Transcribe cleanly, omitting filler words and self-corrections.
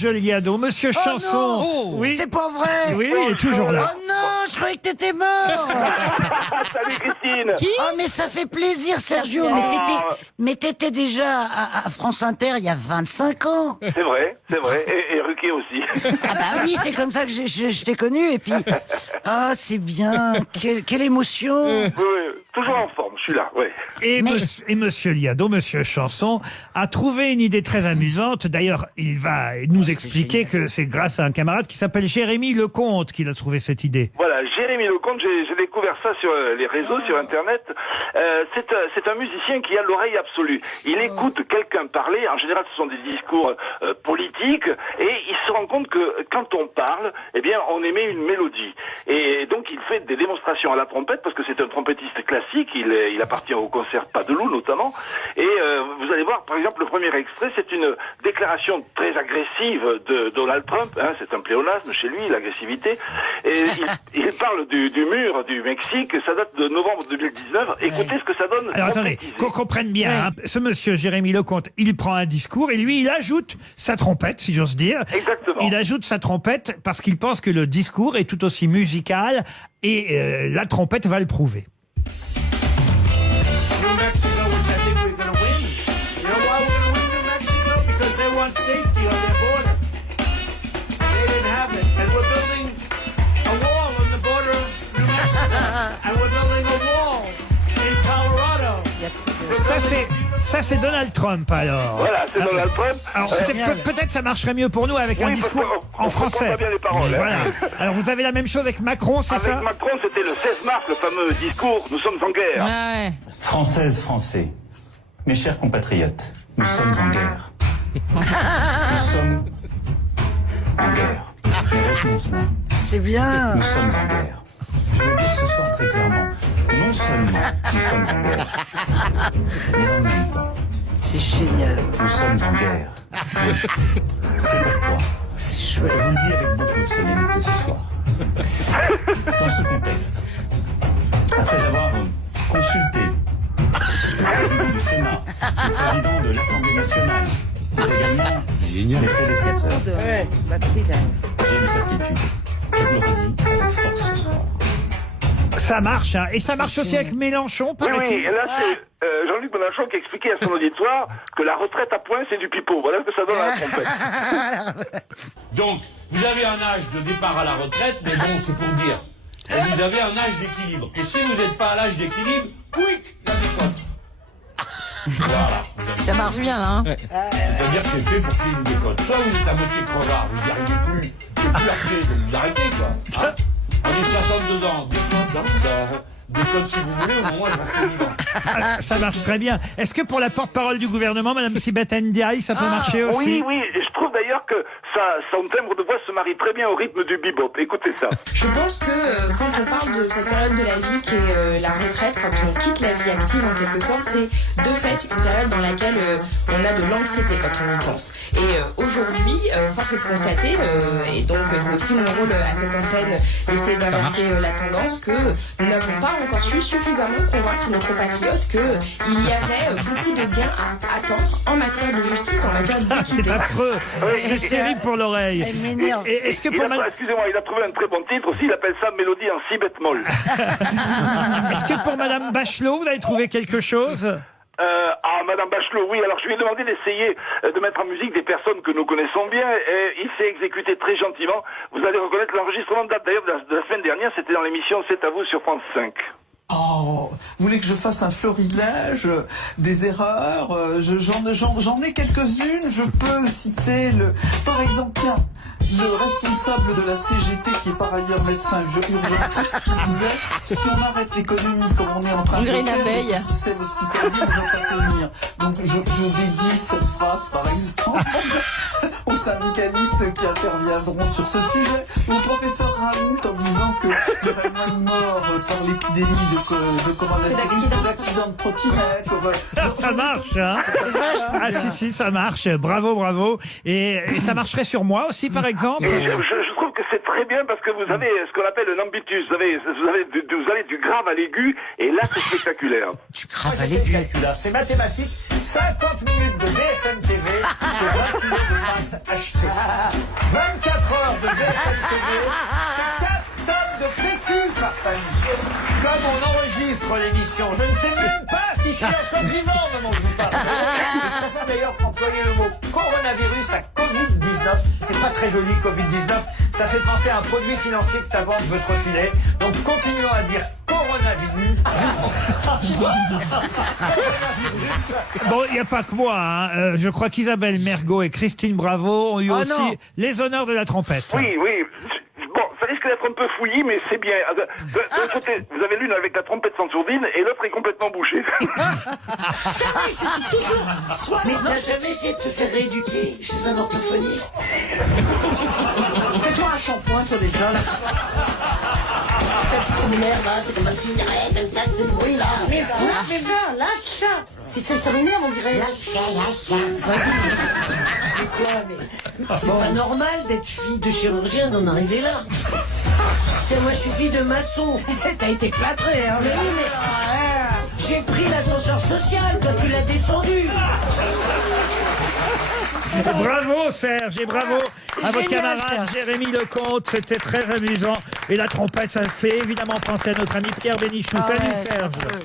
Serge Liado, Monsieur Chanson. Non, Oui, c'est pas vrai. oui, il est toujours là. Oh non, je croyais que t'étais mort. Salut Christine. Oh mais ça fait plaisir Sergio, mais t'étais déjà à France Inter il y a 25 ans. C'est vrai. Et Ruquier aussi. Ah bah oui, c'est comme ça que je t'ai connu et puis ah c'est bien, quelle émotion. Oui, toujours en forme, je suis là, ouais. Et Monsieur Liado, Monsieur Chanson, a trouvé une idée très amusante. D'ailleurs, il va nous expliquer que c'est grâce à un camarade qui s'appelle Jérémy Lecomte qu'il a trouvé cette idée. Voilà, Jérémy Lecomte, j'ai découvert ça sur les réseaux, sur Internet. C'est un musicien qui a l'oreille absolue. Il écoute quelqu'un parler, en général ce sont des discours politiques, et il se rend compte que quand on parle, eh bien on émet une mélodie. Et donc il fait des démonstrations à la trompette, parce que c'est un trompettiste classique, il appartient au concert Padeloup notamment, et vous allez voir, par exemple, le premier extrait, c'est une déclaration très agressive de Donald Trump, hein, c'est un pléonasme chez lui, l'agressivité, et il parle du mur du Mexique, ça date de novembre 2019, écoutez ce que ça donne. Alors attendez, qu'on comprenne bien, hein, ce monsieur Jérémy Lecomte, il prend un discours et lui, il ajoute sa trompette, si j'ose dire. Exactement. Il ajoute sa trompette parce qu'il pense que le discours est tout aussi musical et la trompette va le prouver. New Mexico, which I think we're going to win. You know why we're going to win New Mexico? Because they want safety on their border. And they didn't have it. And we're building a wall on the border of New Mexico. And we're building a wall in Colorado. Ça c'est Donald Trump alors. Voilà, c'est Donald Trump. Alors peut-être ça marcherait mieux pour nous avec un discours en français. Pas bien les paroles, Voilà. hein. Alors vous avez la même chose avec Macron, c'est ça? Avec Macron, c'était le 16 mars, le fameux discours « Nous sommes en guerre ». Ouais. Françaises, Français, mes chers compatriotes, nous sommes en guerre. Nous sommes en guerre. Retenons cela. C'est bien. Nous sommes en guerre. Je veux dire ce soir très clairement, non seulement nous sommes en guerre, mais en même temps, C'est génial. nous sommes en guerre. C'est pourquoi C'est je chouette. vous le dis avec beaucoup de solennité ce soir. Dans ce contexte, après avoir consulté le président du Sénat, le président de l'Assemblée nationale, mais également les prédécesseurs, j'ai une certitude. Je vous le redis avec force ce soir. Ça marche, hein. Et ça marche aussi avec Mélenchon, Oui, paraît-il. et là c'est Jean-Luc Mélenchon qui expliquait à son auditoire que la retraite à points c'est du pipeau. Voilà ce que ça donne à la trompette. Donc, vous avez un âge de départ à la retraite, mais bon, c'est pour dire. Et vous avez un âge d'équilibre. Et si vous n'êtes pas à l'âge d'équilibre, quick, la décote. Voilà. Ça marche bien, là. Hein. C'est-à-dire que c'est fait pour qu'il y ait une décote. Soit vous êtes à moitié crevard, vous n'y arrivez plus, vous plus arrêter, vous arrêtez, quoi. Hein, on est 62 ans, décote si vous voulez, au moment où je reste vivant. Ah, ça marche très bien. Est-ce que pour la porte-parole du gouvernement, Madame Sibeth Ndiaye, ça peut marcher aussi? Oui, et je trouve d'ailleurs que son timbre de voix se marie très bien au rythme du bebop. Écoutez ça. Je pense que quand on parle de cette période de la vie qui est la retraite, quand on quitte la vie active en quelque sorte, c'est de fait une période dans laquelle on a de l'anxiété quand on y pense. Et aujourd'hui, force est de constater, et donc c'est aussi mon rôle à cette antenne d'essayer d'inverser la tendance, que nous n'avons pas encore su suffisamment convaincre nos compatriotes qu'il y avait beaucoup de gains à attendre en matière de justice, en matière d'équité. C'est affreux. C'est terrible pour l'oreille. Elle m'énerve. Et est-ce que pour Excusez-moi, il a trouvé un très bon titre aussi, il appelle ça Mélodie en si bête molle. Est-ce que pour Madame Bachelot, vous avez trouvé quelque chose? Madame Bachelot, oui, alors je lui ai demandé d'essayer de mettre en musique des personnes que nous connaissons bien, et il s'est exécuté très gentiment. Vous allez reconnaître l'enregistrement date d'ailleurs de la semaine dernière, c'était dans l'émission C'est à vous sur France 5. Oh, vous voulez que je fasse un florilège des erreurs? J'en ai quelques-unes. Je peux citer par exemple, tiens, le responsable de la CGT, qui est par ailleurs médecin urgentiste, qui disait, si on arrête l'économie comme on est en train de le faire, le système hospitalier ne va pas tenir. Donc je dédie cette phrase, par exemple, aux syndicalistes qui interviendront sur ce sujet, ou au professeur Raoult en disant qu'il y aurait moins de morts par l'épidémie de coronavirus que d'accidents de trottinette. Ça marche, hein? Ah si, ça marche. Bravo, bravo. Et ça marcherait sur moi aussi, par exemple? Je trouve que c'est très bien parce que vous avez ce qu'on appelle un ambitus. Vous allez du grave à l'aigu, et là c'est spectaculaire. Du grave à l'aigu. C'est mathématique. 50 minutes de BFM TV sur 20 kilos de pâtes achetées. C'est 4 tonnes de PQ par famille. Comme on enregistre l'émission, je ne sais même pas si je suis encore vivant au moment où je vous parle. Je préfère d'ailleurs employer le mot coronavirus à Covid-19. C'est pas très joli, Covid-19. Ça fait penser à un produit financier que ta banque veut te refiler. Donc continuons à dire coronavirus. Bon, il n'y a pas que moi. Hein. Je crois qu'Isabelle Mergo et Christine Bravo ont eu aussi non. les honneurs de la trompette. Oui, oui. Bon, ça risque d'être un peu fouillis, mais c'est bien. D'un côté, vous avez l'une avec la trompette sans sourdine et l'autre est complètement bouchée. Mais t'as jamais essayé de te faire rééduquer chez un orthophoniste? Fais-toi un shampoing, toi, déjà, là. Merde, là, c'est comme un petit arrête, comme ça, tout le bruit, là. Mais lâche, lâche ça. Si ça m'énerve, on dirait. Lâche. Mais quoi, mais... C'est pas normal d'être fille de chirurgien d'en arriver là. Moi, je suis fille de maçon. T'as été plâtré, hein. Mais oui, mais... j'ai pris l'ascenseur social, toi, tu l'as descendu. Bravo Serge et bravo à vos génial, camarades Serge. Jérémy Lecomte, c'était très amusant. Et la trompette, ça fait évidemment penser à notre ami Pierre Bénichou. Salut ouais, Serge. affreux.